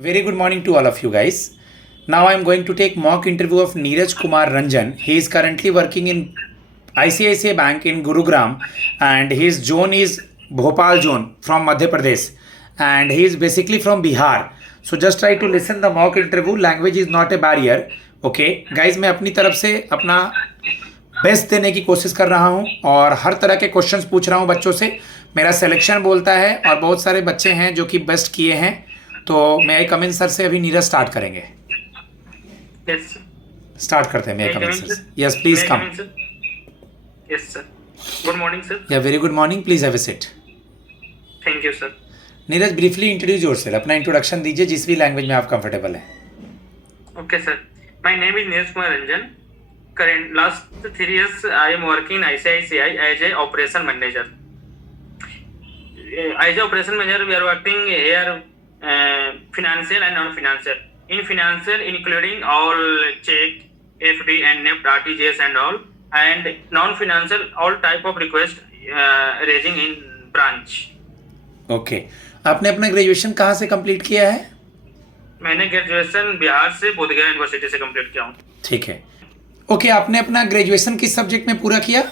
Very good morning to all of you guys. Now I am going to take mock interview of Neeraj Kumar Ranjan. He is currently working in ICICI Bank in Gurugram and his zone is Bhopal zone from Madhya Pradesh and he is basically from Bihar. So just try to listen the mock interview. Language is not a barrier. Okay guys, मैं अपनी तरफ से अपना best देने की कोशिश कर रहा हूं और हर तरह के क्वेश्चंस पूछ रहा हूं बच्चों से. मेरा सिलेक्शन बोलता है और बहुत सारे बच्चे हैं जो कि बेस्ट किए हैं. तो मैं कमिन सर से अभी नीरज स्टार्ट करेंगे. Yes, sir. स्टार्ट करते हैं. May मैं I come कमिन in, सर. sir? Yes please May I come. come in, sir? Yes, sir. Good morning, sir. Yeah very good morning. Please have a seat. Thank you, sir. Neeraj briefly introduce yourself. अपना introduction दीजिए जिस भी language में आप comfortable हैं. Okay, sir. My name is Neeraj Kumar Ranjan. Last 3 years I am working in ICICI as a operation manager. As a operation manager, we are working here financial and non-financial. In financial, including all check, FD and NEFT, RTGS and all, and non-financial, all type of request raising in branch. Okay आपने अपना graduation कहाँ से complete किया है? मैंने graduation Bihar से Bodhgaya university से complete किया हूँ. ठीक है. ओके आपने अपना ग्रेजुएशन किस सब्जेक्ट में पूरा किया?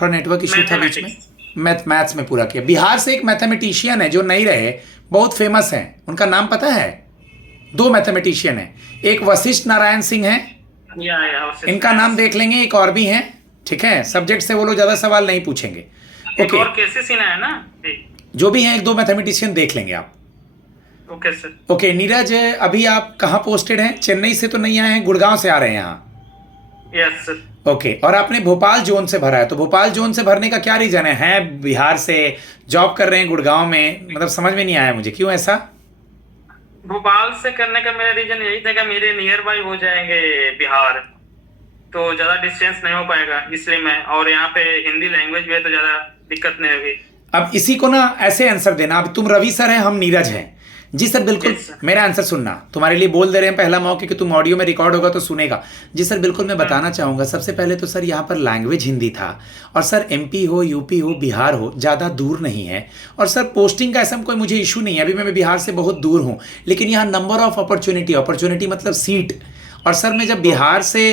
थोड़ा नेटवर्क इशू था बीच में. मैथ्स में पूरा किया. बिहार से एक मैथमेटिशियन है जो नहीं रहे, बहुत फेमस हैं. उनका नाम पता है? 2 मैथमेटिशियन हैं. एक वशिष्ठ नारायण सिंह है. इनका नाम देख लेंगे. एक और भी हैं. ठीक है. सब्जेक्ट से वो लोग ज्यादा सवाल नहीं पूछेंगे. एक और कैसे सीना है ना. जो भी हैं 1-2 मैथमेटिशियन देख लेंगे आप. Okay sir. ओके नीरज, अभी आप कहाँ पोस्टेड हैं? चेन्नई से तो नहीं आए हैं, गुड़गांव से आ रहे हैं यहाँ. Yes sir. ओके और आपने भोपाल जोन से भरा है. तो भोपाल जोन से भरने का क्या रीजन है? हैं बिहार से, जॉब कर रहे हैं गुड़गांव में, मतलब समझ में नहीं आया मुझे क्यों ऐसा. भोपाल से करने का मेरा रीजन यही था कि मेरे नियर बाई हो जाएंगे बिहार, तो ज्यादा डिस्टेंस नहीं हो पाएगा इसलिए मैं, और यहाँ पे हिंदी लैंग्वेज भी है तो ज्यादा दिक्कत नहीं होगी. अब इसी को ना ऐसे आंसर देना. अब तुम रवि सर हैं, हम नीरज हैं. जी सर बिल्कुल. Yes, sir. मेरा आंसर सुनना. तुम्हारे लिए बोल दे रहे हैं पहला मौके कि तुम ऑडियो में रिकॉर्ड होगा तो सुनेगा. जी सर बिल्कुल. मैं बताना चाहूँगा सबसे पहले तो सर यहाँ पर लैंग्वेज हिंदी था और सर एमपी हो, यूपी हो, बिहार हो, ज़्यादा दूर नहीं है. और सर पोस्टिंग का ऐसा कोई मुझे इशू नहीं है. अभी मैं बिहार से बहुत दूर हूँ, लेकिन यहाँ नंबर ऑफ अपॉर्चुनिटी मतलब सीट. और सर मैं जब बिहार से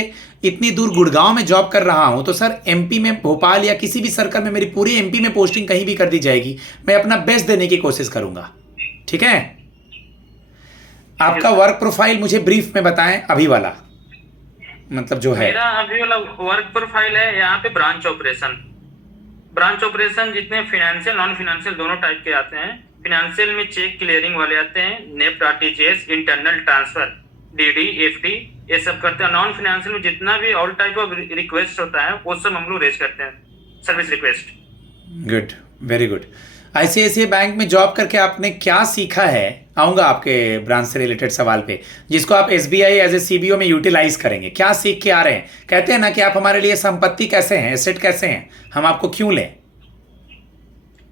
इतनी दूर गुड़गांव में जॉब कर रहा हूं तो सर एमपी में, भोपाल या किसी भी सर्कल में मेरी पूरी एमपी में पोस्टिंग कहीं भी कर दी जाएगी. मैं अपना बेस्ट देने की कोशिश करूंगा. ठीक है. आपका वर्क प्रोफाइल मुझे ब्रीफ में बताएं. अभी वाला मतलब जो है मेरा अभी वाला वर्क प्रोफाइल है यहाँ पे ब्रांच ऑपरेशन जितने फाइनेंशियल नॉन फाइनेंशियल दोनों टाइप के आते हैं. फाइनेंशियल में चेक क्लियरिंग वाले आते हैं, NEFT, RTGS, internal transfer, DD, FD, ये सब करते हैं. नॉन फाइनेंशियल में जितना भी ऑल टाइप ऑफ रिक्वेस्ट होता है वो सब हम लोग रेज करते हैं, service request. Good, very good. ICICI bank में जॉब करके आपने क्या सीखा है? आऊँगा आपके ब्रांच से रिलेटेड सवाल पे, जिसको आप एसबीआई एज ए सीबीओ में यूटिलाइज करेंगे. क्या सीख के आ रहे हैं? कहते हैं ना कि आप हमारे लिए संपत्ति कैसे हैं, एसेट कैसे हैं, हम आपको क्यों लें.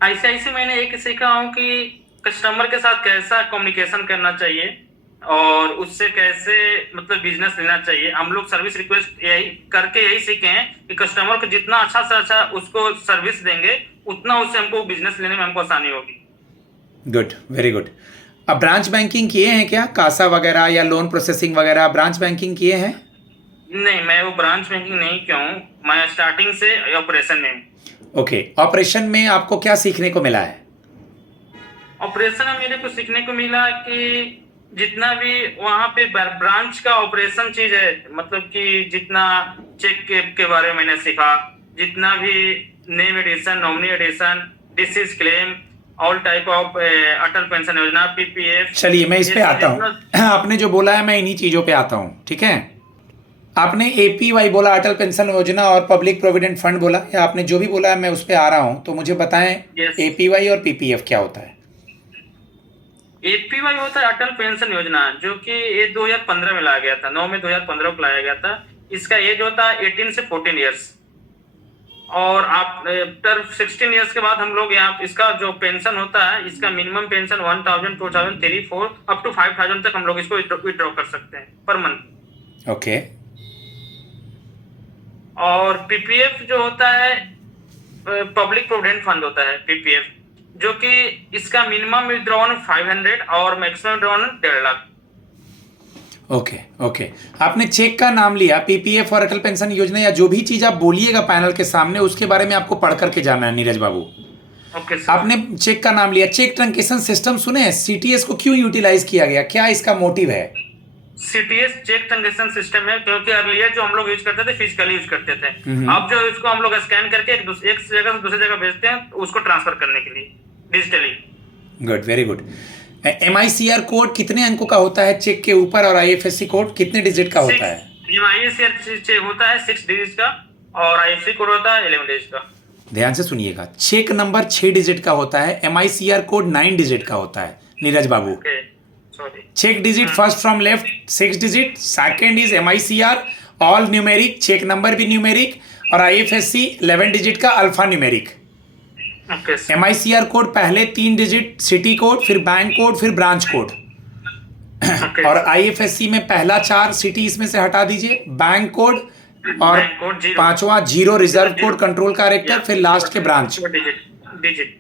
आईसीआईसीआई मैंने एक सीखा हूँ कि कस्टमर के साथ कैसा कम्युनिकेशन करना चाहिए और उससे कैसे मतलब बिजनेस लेना चाहिए. हम लोग सर्विस रिक्वेस्ट यही सीखे हैं कि कस्टमर को जितना अच्छा से अच्छा उसको सर्विस देंगे उतना उससे हमको बिजनेस लेने में हमको आसानी होगी. Good, very good. अब ब्रांच बैंकिंग किए हैं क्या? कासा वगैरह या लोन प्रोसेसिंग वगैरह ब्रांच बैंकिंग किए हैं? नहीं, मैं वो ब्रांच बैंकिंग नहीं किया हूँ. मैं स्टार्टिंग से ऑपरेशन में. ओके. ऑपरेशन में आपको क्या सीखने को मिला है? ऑपरेशन में मेरे को सीखने को मिला कि जितना भी वहाँ पे ब्रांच का ऑपरेशन चीज है, मतलब कि जितना चेक के बारे में मैंने सीखा, जितना भी name addition, nominee addition, disease claim, all type of Atal pension Yojana, PPF. चलिए मैं इस पे आता हूँ. आपने जो बोला है मैं इन्हीं चीज़ों पे आता हूँ. ठीक है. आपने एपीवाई बोला, अटल पेंशन योजना, और पब्लिक प्रोविडेंट फंड बोला, या आपने जो भी बोला है मैं उस पे आ रहा हूँ. तो मुझे बताएं एपीवाई और पीपीएफ क्या होता है? एपीवाई होता है अटल पेंशन योजना, जो कि ये 2015 में लाया गया था. 9 में 2015 को लाया गया था. इसका एज होता है 18 से 14 ईयर्स. और आफ्टर 16 ईयर्स के बाद हम लोग यहाँ इसका जो पेंशन होता है, इसका मिनिमम पेंशन 1000, 2000, 3, 4 अप टू 5000 तक हम लोग इसको विड्रॉ कर सकते हैं पर मंथ. ओके. और पीपीएफ जो होता है पब्लिक प्रोविडेंट फंड होता है पीपीएफ, जो कि इसका मिनिमम विड्रॉन 500 और maximum withdrawn 1.5 lakh. Okay okay, आपने चेक का नाम लिया, पीपीएफ और अटल पेंशन योजना या जो भी चीज आप बोलिएगा पैनल के सामने उसके बारे में आपको पढ़ करके जाना है नीरज बाबू। Okay sir. आपने चेक का नाम लिया, चेक ट्रंकेशन सिस्टम सुने हैं, सीटीएस को क्यों यूटिलाइज किया गया, क्या इसका मोटिव है? सीटीएस चेक ट्रांजेक्शन सिस्टम है, क्योंकि अर्लियर जो हम लोग यूज करते थे फिजिकली यूज करते थे। अब जो इसको हम लोग स्कैन करके एक जगह से दूसरी जगह भेजते हैं तो उसको ट्रांसफर करने के लिए digitally. Good, very good. MICR code कितने अंकों का होता है चेक के ऊपर, और आईएफएससी कोड कितने डिजिट का होता है? एमआईसीआर होता है 6 डिजिट का और आईएफएससी कोड होता है 11 डिजिट का। ध्यान से सुनिएगा, चेक नंबर 6 डिजिट का होता है, एमआईसीआर कोड 9 डिजिट का होता है नीरज बाबू। Cheque digit first from left 6 digit, second is MICR all numeric, cheque number भी न्यूमेरिक, और आईएफएससी 11 डिजिट का अल्फा न्यूमेरिक। एमआईसीआर कोड पहले 3 डिजिट सिटी कोड, फिर बैंक कोड, फिर ब्रांच कोड। और आईएफएससी में पहला 4 सिटी इसमें से हटा दीजिए, बैंक कोड और पांचवा zero reserve code control character, फिर लास्ट के branch digit.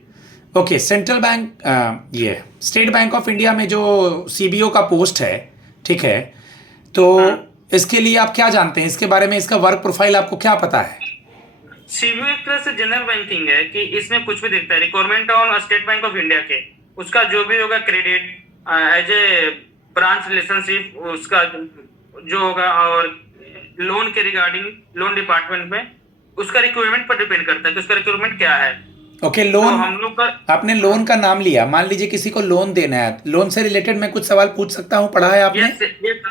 Okay, central bank, ये स्टेट बैंक ऑफ इंडिया में जो सीबीओ का पोस्ट है, ठीक है, तो इसके लिए आप क्या जानते हैं, इसके बारे में, इसका वर्क प्रोफाइल आपको क्या पता है? सीबीओ एक तरह से जनरल बैंकिंग है कि इसमें कुछ भी दिखता है, requirement on State Bank of India के उसका जो भी होगा credit as a branch relationship उसका जो होगा, और लोन के रिगार्डिंग लोन डिपार्टमेंट में उसका रिक्वायरमेंट पर डिपेंड करता है कि उसका रिक्वायरमेंट क्या है। ओके, लोन, तो हम लोग का आपने लोन का नाम लिया, मान लीजिए किसी को लोन देना है, लोन से रिलेटेड मैं कुछ सवाल पूछ सकता हूँ, पढ़ा है आपने?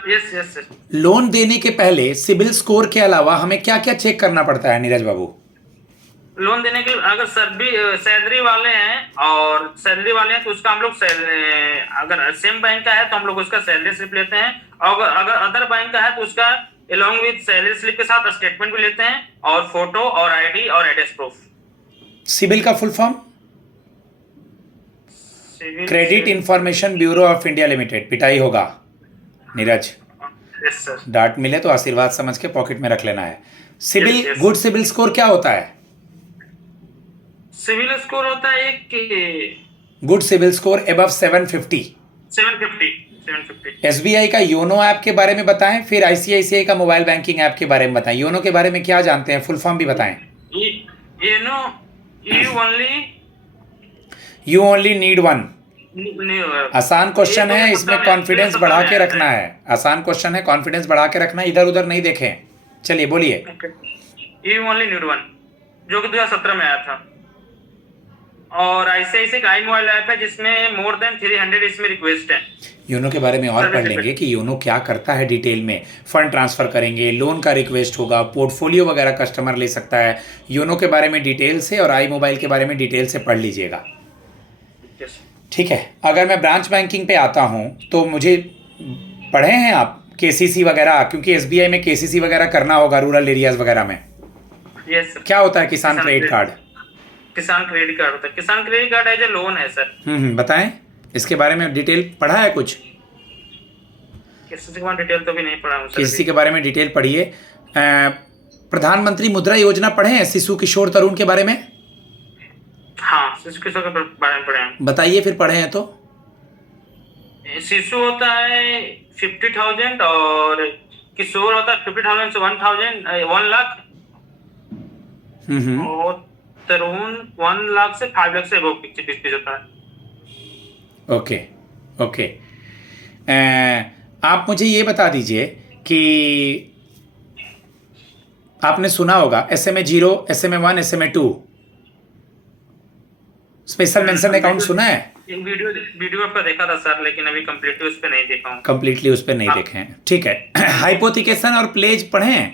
यस। लोन देने के पहले सिबिल स्कोर के अलावा हमें क्या क्या चेक करना पड़ता है नीरज बाबू? लोन देने के लिए अगर सैलरी वाले हैं तो उसका हम लोग अगर सेम बैंक का है तो हम लोग उसका सैलरी स्लिप लेते हैं, और अगर अदर बैंक का है तो उसका अलॉन्ग विद सैलरी स्लिप के साथ स्टेटमेंट भी लेते हैं, और फोटो और आईडी और एड्रेस प्रूफ। सिबिल का full form? Credit information bureau of India limited. पिटाई होगा नीरज, यस सर। डांट मिले तो आशीर्वाद समझ के पॉकेट में रख लेना है। CIBIL, yes. Good CIBIL score क्या होता है? सिविल स्कोर होता है एक good CIBIL score above 750। 750। SBI का योनो ऐप के बारे में बताएं, फिर आईसीआईसीआई का मोबाइल बैंकिंग ऐप के बारे में बताएं। योनो के बारे में क्या जानते हैं, फुल फॉर्म भी बताएं। You only need one. आसान क्वेश्चन है, इसमें कॉन्फिडेंस बढ़ा के रखना है। आसान क्वेश्चन है, कॉन्फिडेंस बढ़ा के रखना, इधर उधर नहीं देखें। चलिए बोलिए। यू ओनली नीड वन जो कि 2017 में आया था, और आईसीआईसीआई का आई मोबाइल ऐप है जिसमें मोर देन 300 इसमें रिक्वेस्ट है। योनो के बारे में और पढ़ लेंगे कि योनो क्या करता है डिटेल में। फंड ट्रांसफर करेंगे, लोन का रिक्वेस्ट होगा, पोर्टफोलियो वगैरह कस्टमर ले सकता है। योनो के बारे में डिटेल से और आई मोबाइल के बारे में डिटेल से पढ़ लीजिएगा, ठीक है। अगर मैं ब्रांच बैंकिंग पे आता हूँ तो मुझे पढ़े हैं आप केसीसी वगैरह, क्योंकि एसबीआई में केसीसी वगैरह करना होगा रूरल एरियाज वगैरह में। Yes sir. क्या होता है Kisan credit card? Kisan credit card होता है, Kisan credit card as a loan है सर। बताएं इसके बारे में, डिटेल पढ़ा है कुछ? किसी के बारे में डिटेल तो भी नहीं पढ़ा हूं सर। किसी के बारे में डिटेल पढ़िए। प्रधानमंत्री मुद्रा योजना पढ़े हैं, शिशु किशोर तरुण के बारे में? हाँ, शिशु किशोर के बारे में पढ़े हैं। बताइए फिर, पढ़े हैं तो। शिशु होता है 50,000 और किशोर होता है 50,000 से 1 लाख, और तरुण 1 लाख से 5 लाख से वो 20 होता है। ओके ओके, आप मुझे ये बता दीजिए कि आपने सुना होगा SMA 0, SMA 1, SMA 2 special mention account सुना है? एक वीडियो आपका देखा था सर, लेकिन अभी कंप्लीटली उस पे नहीं देखा हूं। कंप्लीटली उस पे नहीं देखे हैं, ठीक है। हाइपोथिकेशन और प्लेज पढ़े हैं?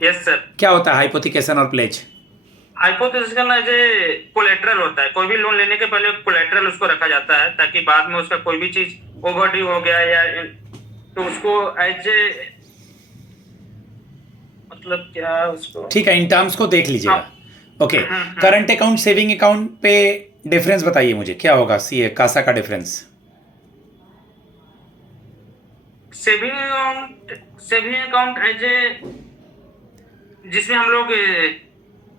Yes sir. क्या होता है हाइपोथिकेशन और प्लेज? हाइपोथेसिस कोलेटरल होता है, कोई भी लोन लेने के पहले कोलेटरल उसको रखा जाता है ताकि बाद में उसका कोई भी चीज ओवरड्यू हो गया या तो उसको एज ए मतलब क्या उसको, ठीक है, इन टर्म्स को देख लीजिएगा। Okay, current account saving account पे डिफरेंस बताइए मुझे, क्या होगा सीए कासा का difference? Saving account as a जिसमें हम लोग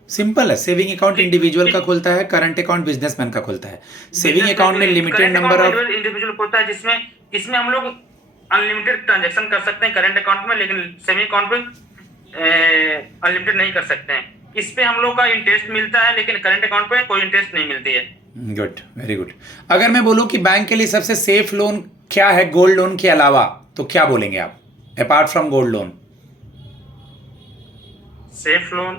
सिंपल है। सेविंग अकाउंट इंडिविजुअल का खुलता है, करंट अकाउंट बिजनेसमैन का खुलता है। सेविंग अकाउंट में लिमिटेड नंबर ऑफ इंडिविजुअल होता है जिसमें हम लोग अनलिमिटेड ट्रांजेक्शन कर सकते हैं करेंट अकाउंट में, लेकिन सेविंग अकाउंट में अनलिमिटेड नहीं कर सकते हैं। इस पे हम लोग का इंटरेस्ट मिलता है, लेकिन करंट अकाउंट पे कोई इंटरेस्ट नहीं मिलती है। Good, very good. अगर मैं बोलूं कि बैंक के लिए सबसे सेफ लोन क्या है गोल्ड लोन के अलावा, तो क्या बोलेंगे आप apart from gold loan? Safe loan,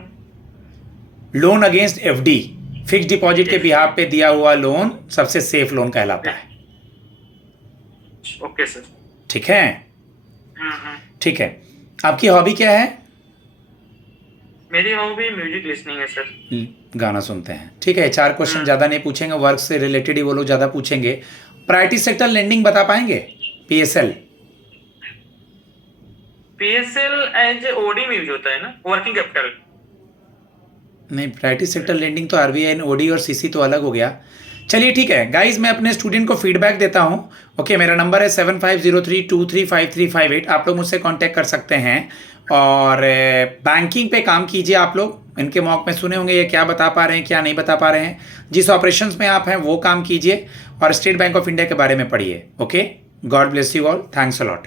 loan against FD, fix deposit के बिहाफ पे दिया हुआ लोन सबसे सेफ लोन कहलाता है। Okay sir. ठीक है, ठीक है। आपकी हॉबी क्या है? मेरी हॉबी म्यूजिक लिसनिंग है सर। गाना सुनते हैं। ठीक है, 4 क्वेश्चन ज़्यादा नहीं पूछेंगे, वर्क से रिलेटेड ही वो लोग ज़्यादा पूछेंगे। प्रायोरिटी सेक्टर लेंडिंग बता पाएंगे? पीएसएल एज ओडी में यूज होता है ना, वर्किंग कैपिटल। नहीं, प्रायोरिटी सेक्टर लेंडिंग तो आरबीआई ने, ओडी और सीसी तो अलग हो गया। चलिए ठीक है गाइज, मैं अपने स्टूडेंट को फीडबैक देता हूँ। ओके, मेरा नंबर है 7503235358। आप लोग मुझसे कांटेक्ट कर सकते हैं और बैंकिंग पे काम कीजिए। आप लोग इनके मॉक में सुने होंगे ये क्या बता पा रहे हैं क्या नहीं बता पा रहे हैं। जिस ऑपरेशंस में आप हैं वो काम कीजिए और स्टेट बैंक ऑफ इंडिया के बारे में पढ़िए। Okay, God bless you all, thanks a lot.